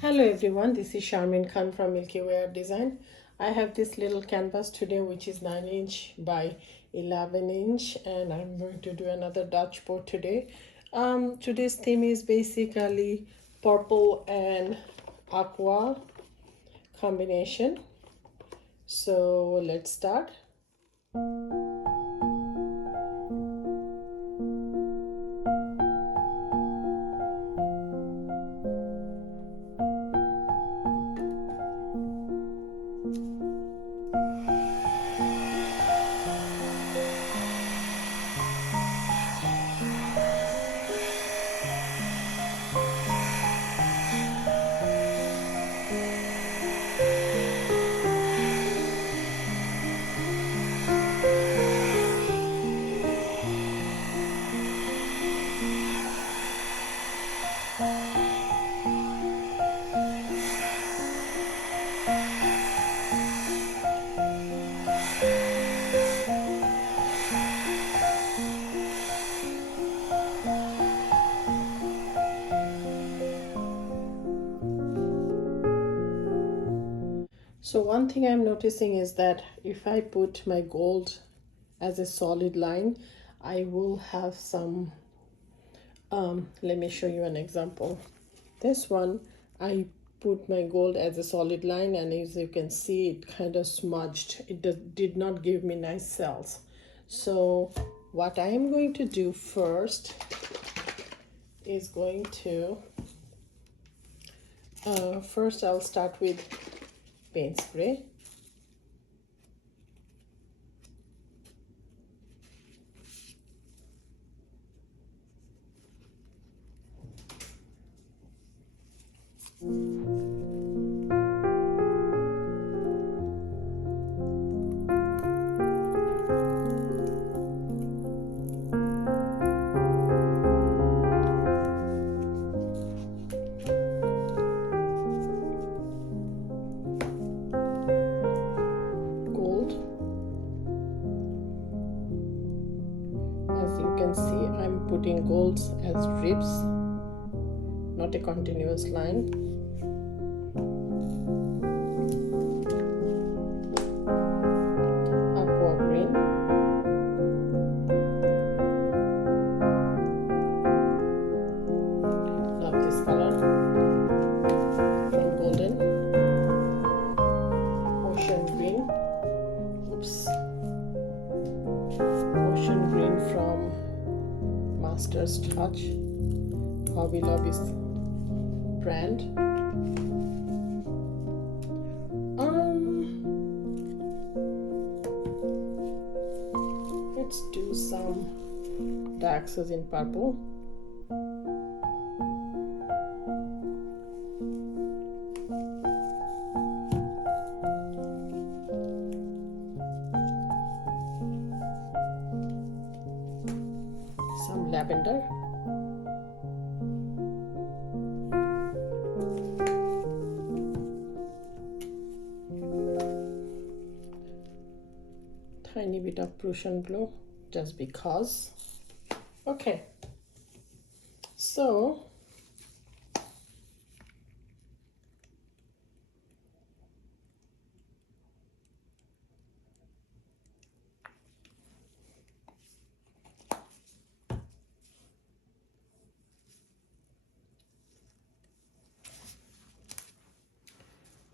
Hello everyone, this is Sharmin Khan from Milky Way Art Design. I have this little canvas today which is 9 inch by 11 inch, and I'm going to do another Dutch board today. Today's theme is basically purple and aqua combination. So let's start. So one thing I'm noticing is that if I put my gold as a solid line, I will have some, let me show you an example. This one, I put my gold as a solid line, and as you can see, it kind of smudged. It did not give me nice cells. So what I am going to do first is going to, first I'll start with paint spray. Can see I'm putting golds as drips, not a continuous line. Aqua green, love this color. From golden, ocean green, ocean green from Master's Touch, Hobby Lobby's brand. Let's do some darks in purple. Some lavender. Tiny bit of Prussian blue, just because. Okay, so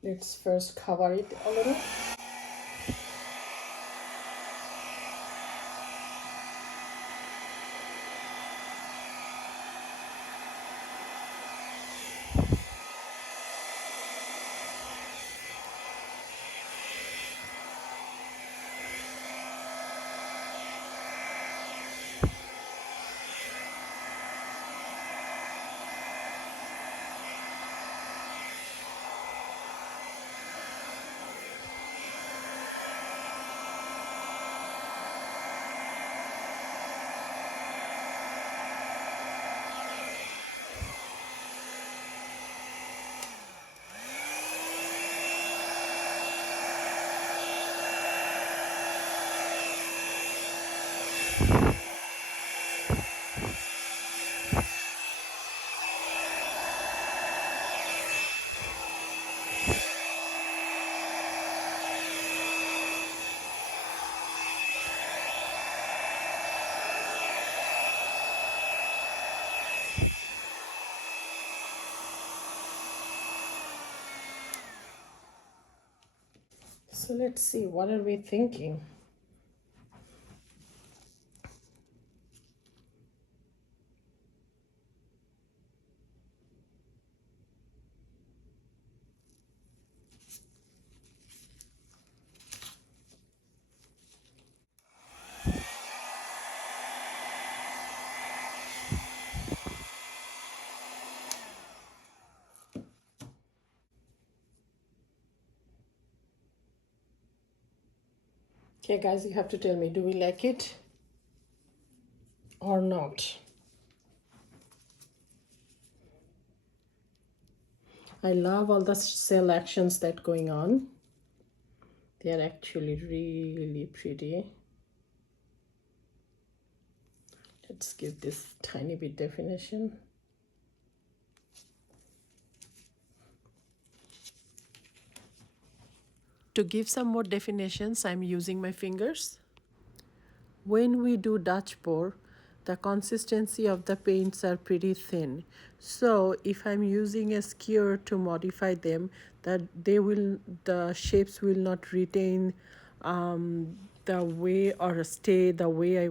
let's first cover it a little. So let's see, what are we thinking? Okay, guys, you have to tell me, do we like it or not? I love all the cell actions that going on. They are actually really pretty. Let's give this tiny bit definition. To give some more definitions, I'm using my fingers. When we do Dutch pour, the consistency of the paints are pretty thin. So if I'm using a skewer to modify them, that the shapes will not retain the way or stay the way I.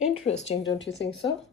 Interesting, don't you think so?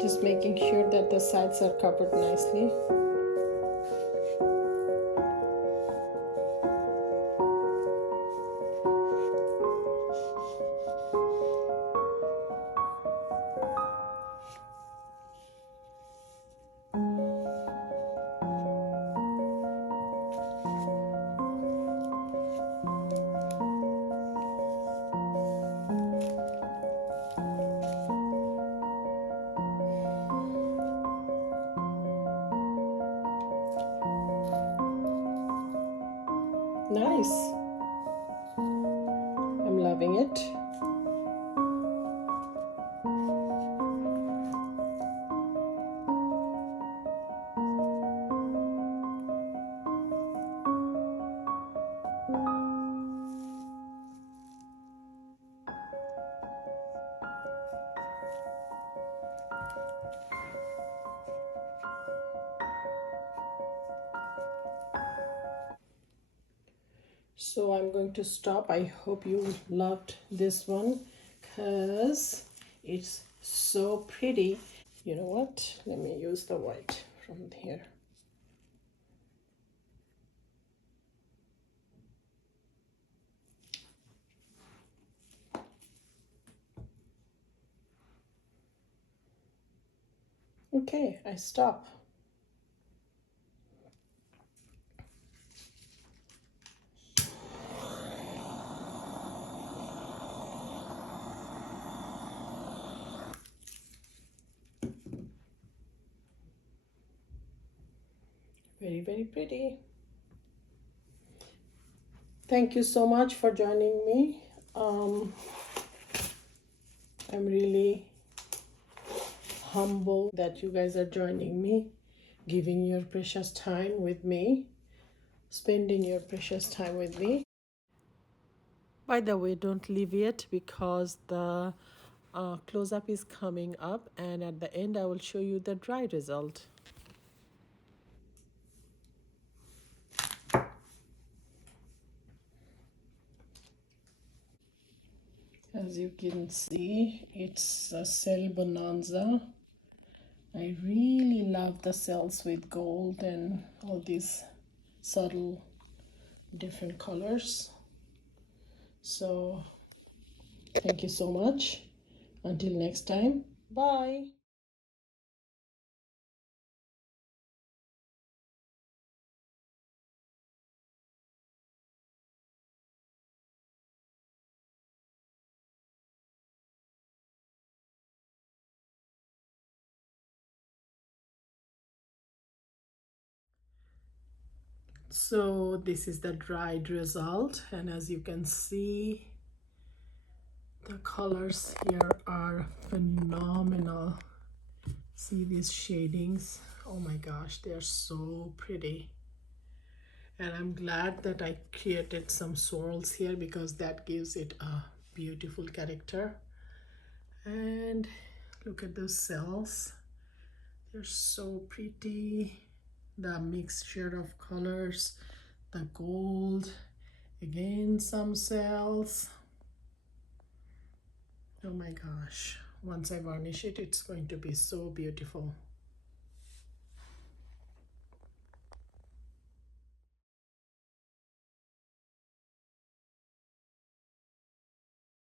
Just making sure that the sides are covered nicely. Nice. I'm loving it. So I'm going to stop. I hope you loved this one because it's so pretty. You know what? Let me use the white from here. Okay, I stop. Very, very pretty. Thank you so much for joining me. I'm really humble that you guys are joining me, giving your precious time with me, spending your precious time with me. By the way, don't leave yet because the close-up is coming up, and at the end I will show you the dry result. As you can see, it's a cell bonanza. I really love the cells with gold and all these subtle different colors. So thank you so much. Until next time, bye. So this is the dried result, and as you can see, the colors here are phenomenal. See these shadings? Oh my gosh, they're so pretty. And I'm glad that I created some swirls here because that gives it a beautiful character. And look at those cells. They're so pretty. The mixture of colors, the gold, again some cells. Oh my gosh, once I varnish it, it's going to be so beautiful.